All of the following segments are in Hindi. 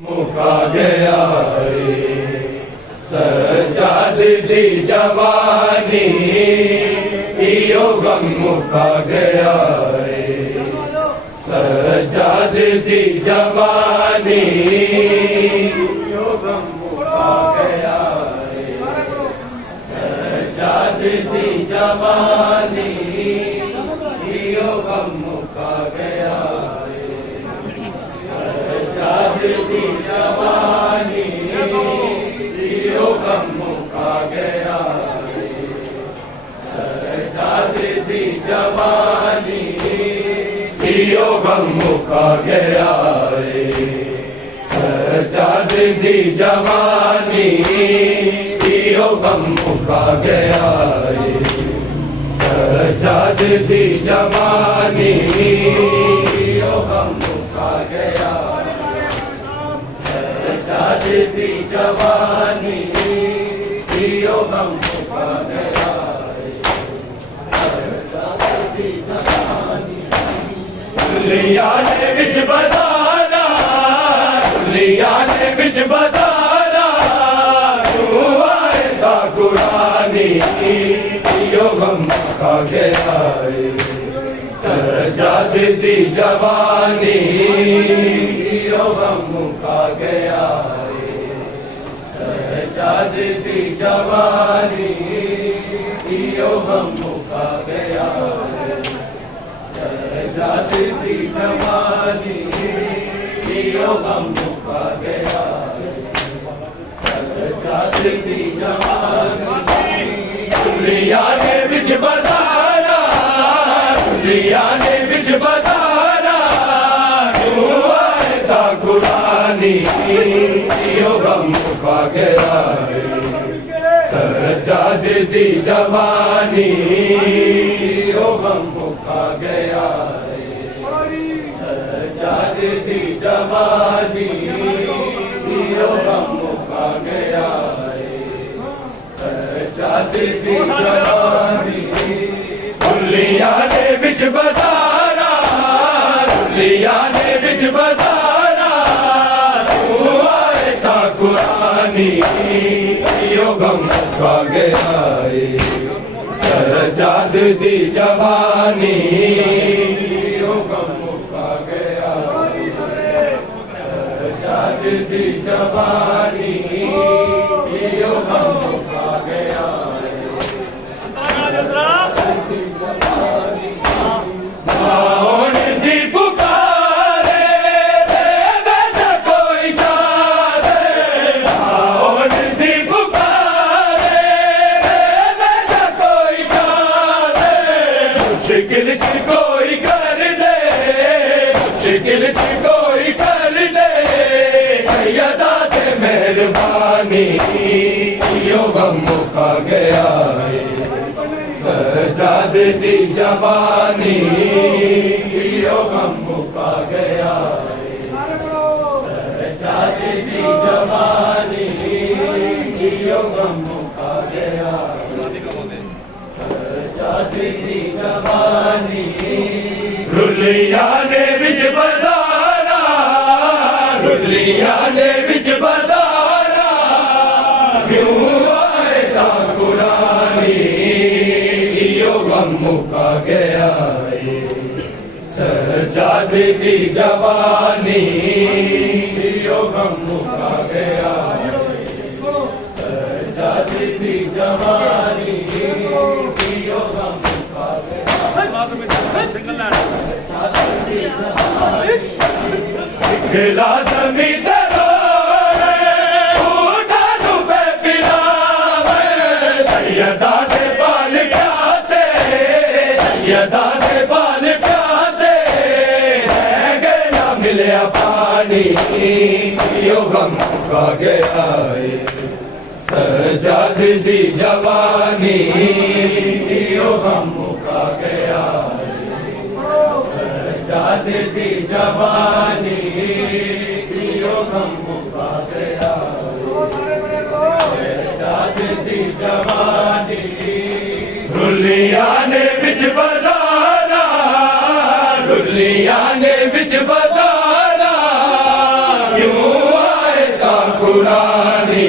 मुका गया रे सजाद दी जवानी इयो गम मुका गया रे सजाद दी जवानी इयो गम मुका गया रे सजाद दी जवानी इयो गम मुका गया दी जवानी इयो गम मुका गया सजाद दी जवानी इयो गम मुका गया सजाद दी जवानी इयो गम मुका गया सजाद दी जवानी इयो गम मुका गया सजाद दी जवानी इयो गम मुका गया सजाद दी जवानी दुनिया ने विच बदाना दुनिया ने विच बदाना तू आएगा कुरानी इयो गम मुका गया सजाद दी जवानी इयो गम मुका गया सजाद दी जवानी इयो गम मुका गया सजाद दी जवानी इयो गम मुका गया सजाद दी जवानी दुनिया ने विच बदाना दुनिया ने विच बदाना तू आएगा कुरानी इयो गम मुका गया सजाद दी जवानी इयो गम मुका गया सजाद दी जवानी इयो गम मुका गया सजाद दी जवानी दुनिया ने विच बदाना दुनिया ने विच बदाना तू आएगा कुरानी इयो गम मुका गया सजाद दी जवानी इयो गम मुका गया सजाद दी जवानी इयो गम मुका गया माओन दी पुकारे बेटा कोई जाने माओन दी पुकारे बेटा कोई जाने मुश्किल की कोई कर दे मुश्किल की कोई कर दे सैयदा ते मेहरबानी इयो गम मुका गया सजाद दी जवानी इयो गम मुका गया सजाद दी जवानी इयो गम मुका गया सजाद दी जवानी दुनिया ने विच बदाना दुनिया ने विच बदाना क्यों आएगा कुरानी इयो गम मुका गया सजाद दी जवानी इयो गम मुका गया सजाद दी जवानी इयो गम मुका गया गिला जमीन सैयदा दे बाल प्यासे सैयदा दे बाल प्यासे गए ना मिलया पानी इयो गम मुका गया सजाद दी जवानी इयो गम मुका गया सजाद दी जवानी इयो गम मुका गया सजाद दी जवानी ढुलिया ने बिच बजारा, ढुलिया ने बिच बजारा, क्यों आए ता कुरानी,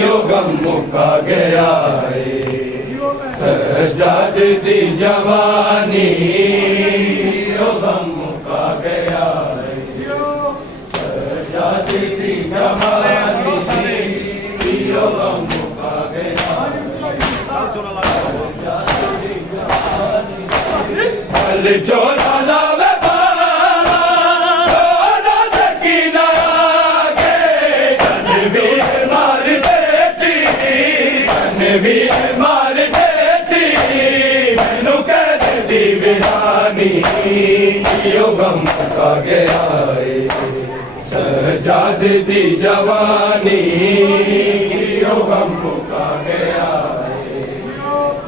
यो गम मुका गया है सजाद दी जवानी, यो गम मुका गया है सजाद दी जवानी, यो गम मुका गया कल चोला लावे बाला, चोला सकीना के तनवीर मार देसी, तनवीर मार देसी, मैनू कह दी वीरानी, यो गम मुका गया है सजाद दी जवानी, यो गम मुका गया है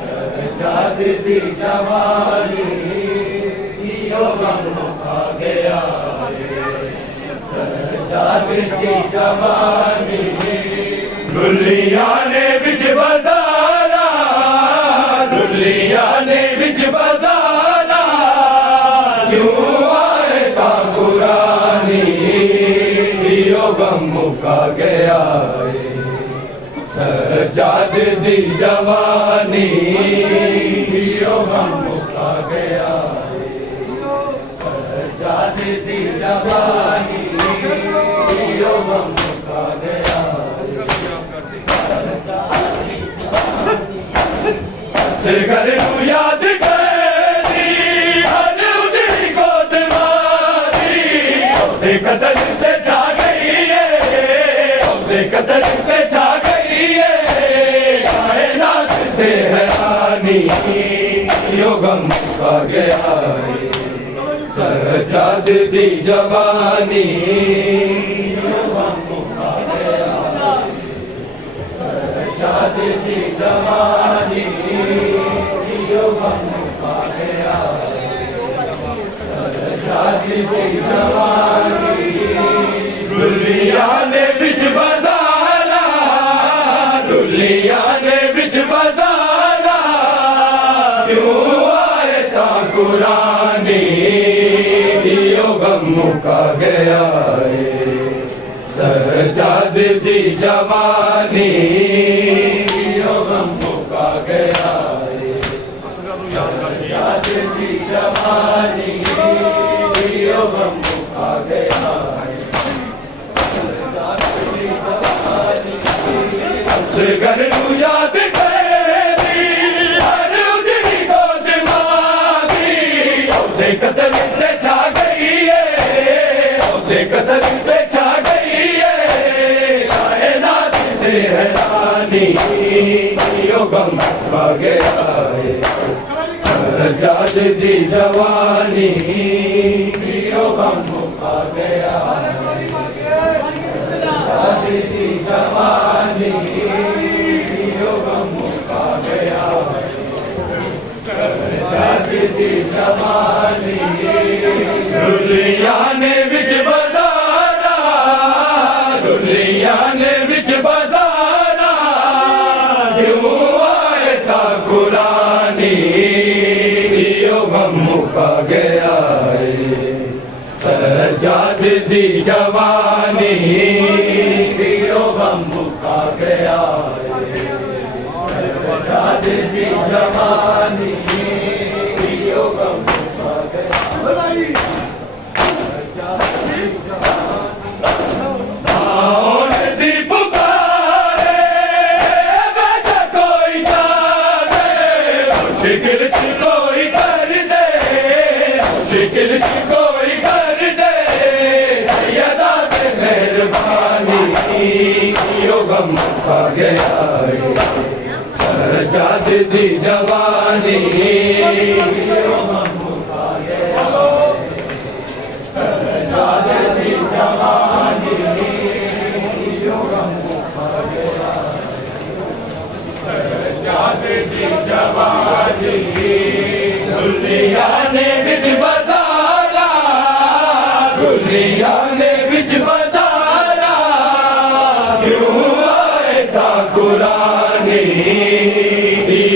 सजाद दी जवानी, यो गम मुका गया है सजाद दी जवानी, ढुलिया ने बिच बजारा, ढुलिया ने बिच बजारा, क्यों आए ता कुरानी, यो गम मुका गया है सजाद दी जवानी, यो गम मुका गया है सजाद दी जवानी, यो गम मुका गया सिरगर नू याद करी, हर उजड़ी गोद मारी, ओदे कदर ते छा गई है, ओदे कदर ते छा गई है, कायनात ते हैरानी, यो गम मुका गया है सजाद दी जवानी, यो गम मुका गया सजाद दी जवानी, यो गम मुका गया सजाद दी जवानी, ढुलिया ने बिच बजारा, ढुलिया ने बिच बजारा, क्यों आए ता कुरानी, यो गम मुका गया है सजाद दी जवानी, यो गम मुका गया है सजाद दी जवानी, यो गम मुका गया है सजाद दी जवानी, असगर नू याद करी, हर उजड़ी गोद मारी, ओदे कदर ते छा गई है, ओदे कदर ते छा गई है, कायनात ते हैरानी, यो गम मुका गया है सजाद दी जवानी, यो गम मुका गया सजाद दी जवानी, यो गम मुका गया सजाद दी जवानी, ढुलिया ने बिच बजारा, ढुलिया ने बिच बजारा, क्यों आए ता कुरानी, यो गम मुका गया है सजाद दी जवानी, यो गम मुका गया है सजाद दी जवानी, यो गम मुका गया आओ दी पुकारे, बेटा कोई जागे, मुश्किल च कोई कर दे, मुश्किल च कोई कर दे, सैयदा ते मेहरबानी, यो गम मुका गया है सजाद दी जवानी, यो गम मुका गया सजाद दी जवानी, यो गम मुका गया सजाद दी जवानी, ढुलिया ने बिच बजारा, ढुलिया ने बिच बजारा, क्यों आए ता कुरानी,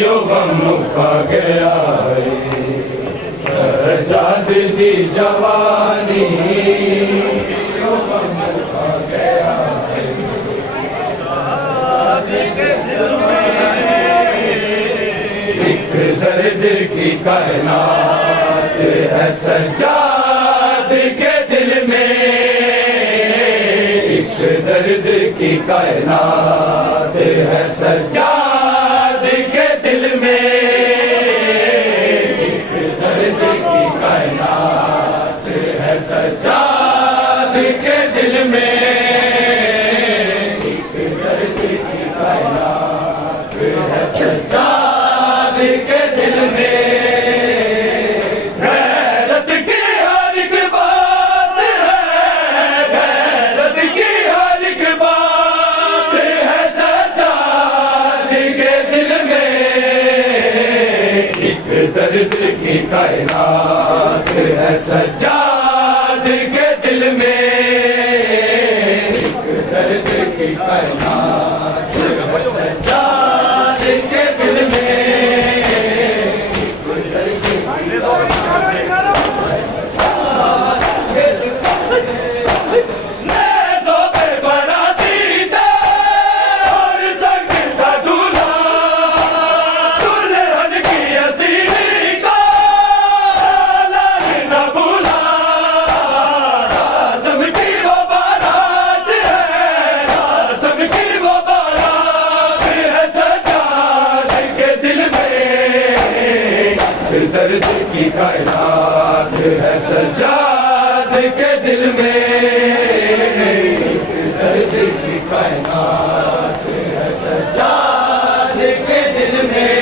यो गम मुका गया है सजाद दी जवानी यो गम मुका गया है एक दर्द की कायनात है सजाद के दिल में एक दर्द की कायनात है सजाद के दिल में एक दर्द की कायनात है सजाद के दिल में एक दर्द की कायनात है सजाद के दिल में गैरत की हर एक बात है गैरत की हर एक बात है सजाद के दिल में एक दर्द की कायनात है सजाद के दिल में एक दर्द की कायनात है सजाद के दिल में नेज़ों पे बनाती थे और संग था दूल्हा दुल्हन की हसीनी को लाल न भूला आज़म की वो बारात है आज़म की वो बारात है सजाद के दिल में दर्द की कायनात है सजाद के दिल में दर्द की कायनात है सजाद के दिल में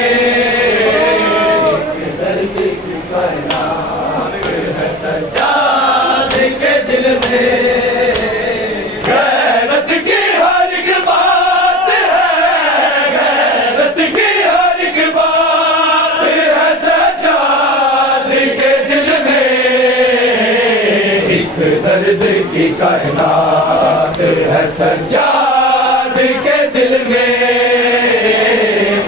दर्द की कायनात है सजाद के दिल में गैरत की हर एक बात है गैरत की हर एक बात है सजाद के दिल में एक दर्द की कायनात है सजाद के दिल में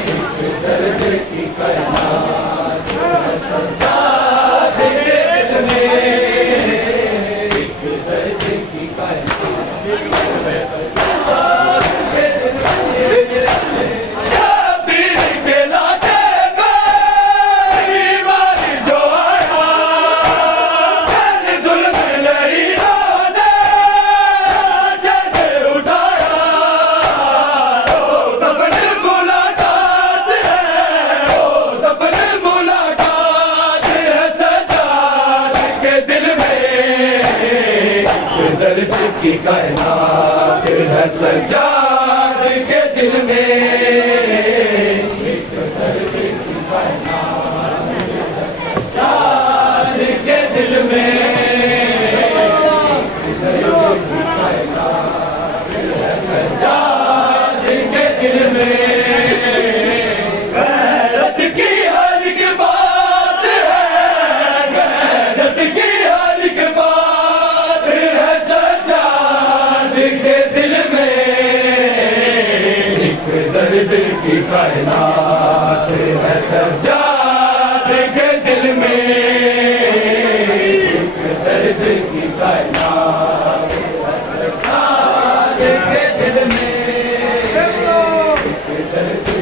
एक दर्द की कायनात है सजाद के दिल में एक दर्द की कायनात है सजाद के दिल में शबीर के नाचे को ईमान जो आया जुल्म नहीं रोने जैसे उठाया ओ दफन मुलाकात है ओ दफन मुलाकात है सजाद के दिल में दर्द की कायनात है सजाद के दिल में एक दर्द की कायनात है सजाद के दिल में दर्द की कायनात है सजाद के दिल में गैरत की हर एक बात है गैरत की हर एक बात है सजाद के दिल में एक दर्द की कायनात है सजाद के दिल में एक दर्द की कायनात है सजाद के दिल में एक दर्द की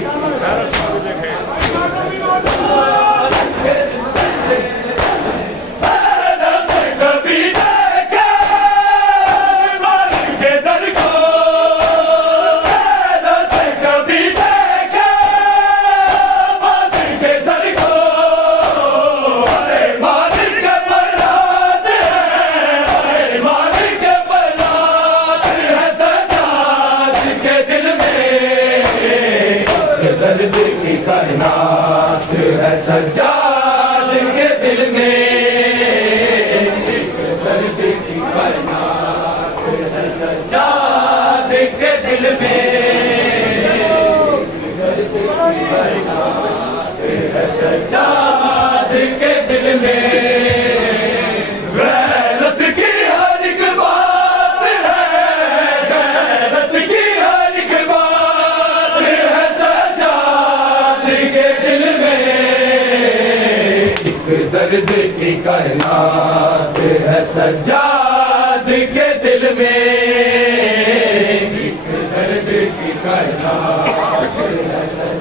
मैंने से कभी देखा मान के दर को मैंने से कभी देखा मान के सर को अरे मालिक के बरात है अरे मालिक के बरात है सजाद के दिल में दर्द की कायनात है सजाद के दिल में दर्द की कायनात है सजाद के दिल में दर्द की कायनात है सजाद के दिल में गैरत की हर एक बात है गैरत की हर एक बात है सजाद के दिल एक दर्द की कायनात है सज्जाद के दिल में, एक दर्द की कायनात है